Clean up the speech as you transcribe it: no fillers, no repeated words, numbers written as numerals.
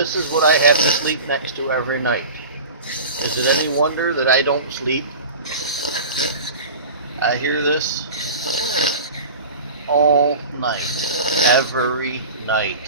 this is what I have to sleep next to every night. Is it any wonder that I don't sleep? I hear this all night, every night.